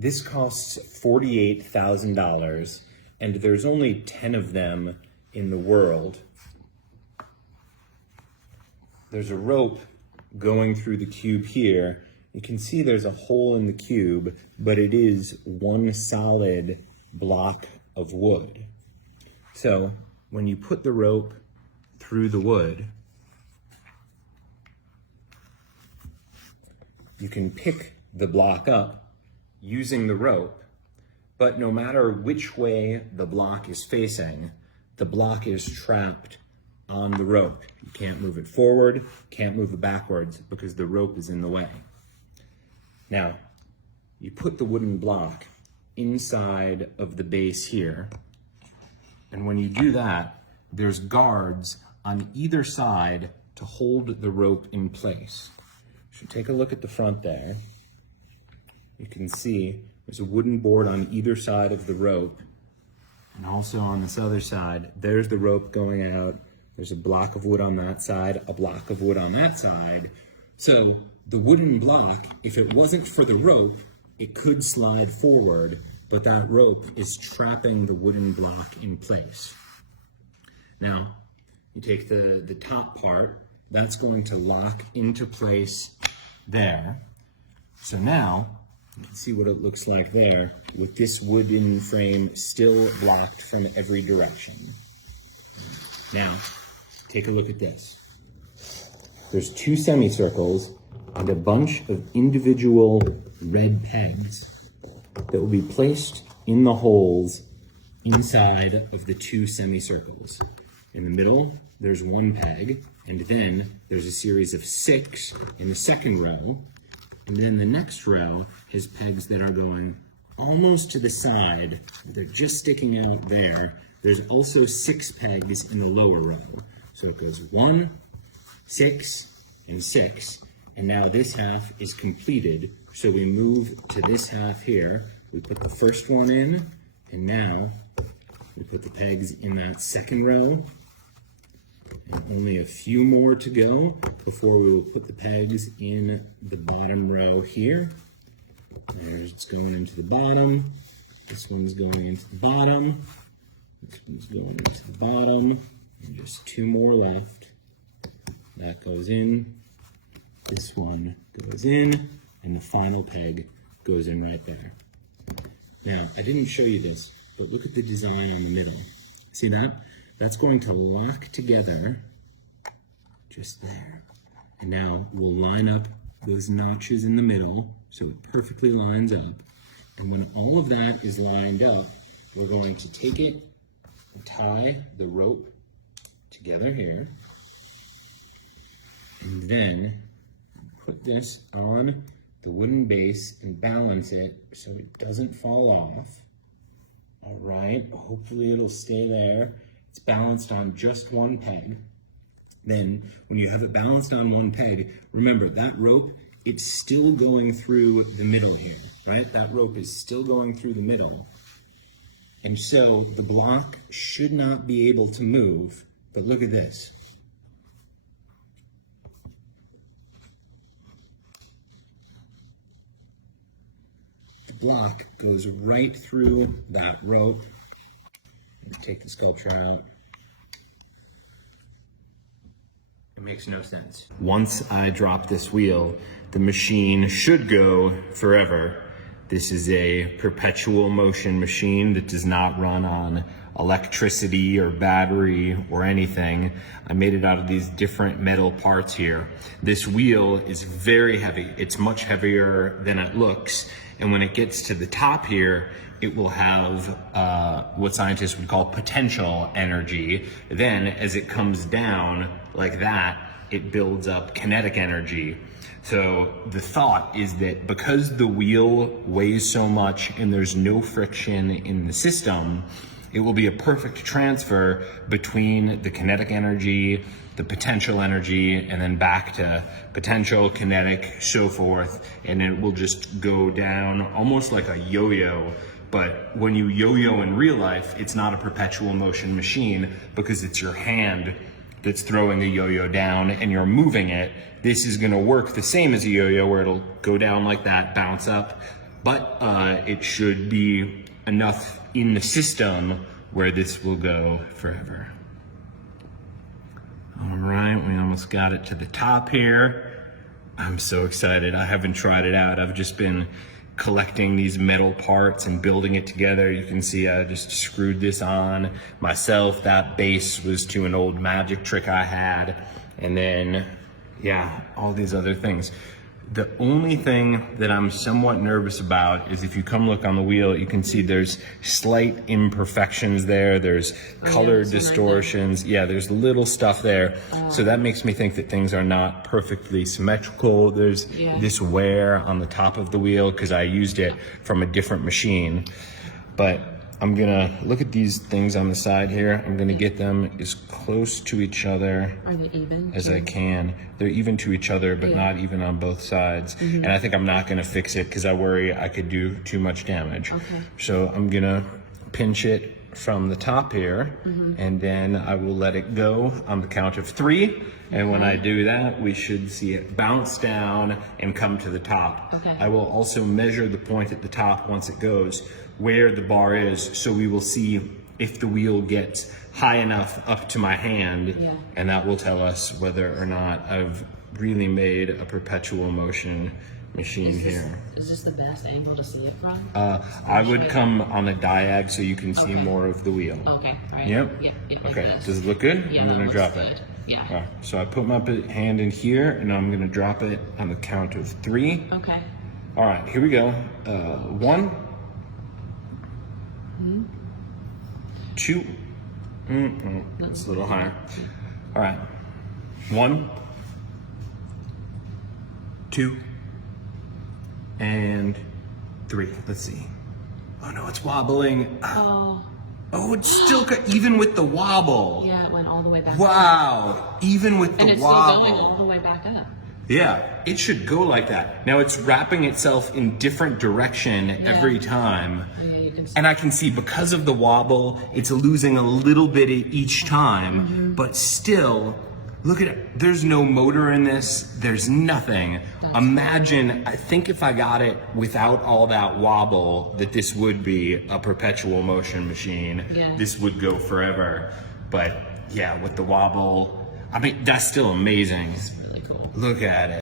This costs $48,000, and there's only 10 of them in the world. There's a rope going through the cube here. You can see there's a hole in the cube, but it is one solid block of wood. So when you put the rope through the wood, you can pick the block up using the rope, but no matter which way the block is facing, the block is trapped on the rope. You can't move it forward, can't move it backwards because the rope is in the way. Now, you put the wooden block inside of the base here, and when you do that, there's guards on either side to hold the rope in place. So take a look at the front there. You can see there's a wooden board on either side of the rope, and also on this other side, there's the rope going out. There's a block of wood on that side, a block of wood on that side. So the wooden block, if it wasn't for the rope, it could slide forward, but that rope is trapping the wooden block in place. Now, you take the top part, that's going to lock into place there. So now, you can see what it looks like there, with this wooden frame still blocked from every direction. Now, take a look at this. There's two semicircles and a bunch of individual red pegs that will be placed in the holes inside of the two semicircles. In the middle, there's one peg, and then there's a series of 6 in the second row, and then the next row has pegs that are going almost to the side. They're just sticking out there. There's also 6 pegs in the lower row. So it goes 1, 6, and 6. And now this half is completed. So we move to this half here. We put the first one in, and now we put the pegs in that second row. And only a few more to go before we will put the pegs in the bottom row here. There's it's going into the bottom. This one's going into the bottom. This one's going into the bottom. And just 2 more left. That goes in. This one goes in. And the final peg goes in right there. Now, I didn't show you this, but look at the design in the middle. See that? That's going to lock together just there. And now we'll line up those notches in the middle so it perfectly lines up. And when all of that is lined up, we're going to take it and tie the rope together here. And then put this on the wooden base and balance it so it doesn't fall off. All right, hopefully it'll stay there. It's balanced on just one peg. Then when you have it balanced on one peg, remember that rope, it's still going through the middle here, right? That rope is still going through the middle. And so the block should not be able to move, but look at this. The block goes right through that rope. Let's take the sculpture out. It makes no sense. Once I drop this wheel, the machine should go forever. This is a perpetual motion machine that does not run on electricity or battery or anything. I made it out of these different metal parts here. This wheel is very heavy. It's much heavier than it looks. And when it gets to the top here, it will have what scientists would call potential energy. Then as it comes down like that, it builds up kinetic energy. So the thought is that because the wheel weighs so much and there's no friction in the system, it will be a perfect transfer between the kinetic energy, the potential energy, and then back to potential, kinetic, so forth. And it will just go down almost like a yo-yo. But when you yo-yo in real life, it's not a perpetual motion machine because it's your hand that's throwing the yo-yo down and you're moving it. This is gonna work the same as a yo-yo where it'll go down like that, bounce up, but it should be enough in the system where this will go forever. All right, we almost got it to the top here. I'm so excited. I haven't tried it out. I've just been collecting these metal parts and building it together. You can see I just screwed this on myself. That base was to an old magic trick I had. And then, yeah, all these other things. The only thing that I'm somewhat nervous about is if you come look on the wheel, you can see there's slight imperfections there. There's color distortions. Yeah, there's little stuff there. So that makes me think that things are not perfectly symmetrical. There's this wear on the top of the wheel because I used it from a different machine. But I'm gonna look at these things on the side here. I'm gonna get them as close to each other as I can. They're even to each other, but not even on both sides. And I think I'm not gonna fix it because I worry I could do too much damage. So I'm gonna pinch it from the top here, and then I will let it go on the count of 3. And when I do that, we should see it bounce down and come to the top. I will also measure the point at the top once it goes, where the bar is, so we will see if the wheel gets high enough up to my hand, and that will tell us whether or not I've really made a perpetual motion machine here. Is this the best angle to see it from? I would come on a diag so you can see more of the wheel. Okay, all right. Yep. Okay, does it look good? Yeah, I'm gonna drop it. Yeah. All right. So I put my hand in here, and I'm gonna drop it on the count of 3. Okay. All right, here we go. 1, 2. It's a little higher. All right. 1, 2, and 3. Let's see. Oh no, it's wobbling. Oh, it's still even with the wobble. Yeah, it went all the way back. Wow, even with the and it's wobble. still going all the way back up. Yeah, it should go like that. Now it's wrapping itself in different direction every time. You can see. And I can see because of the wobble, it's losing a little bit each time, but still, look at it. There's no motor in this. There's nothing. Imagine, I think if I got it without all that wobble, that this would be a perpetual motion machine. This would go forever. But yeah, with the wobble, I mean, that's still amazing. It's really cool. Look at it.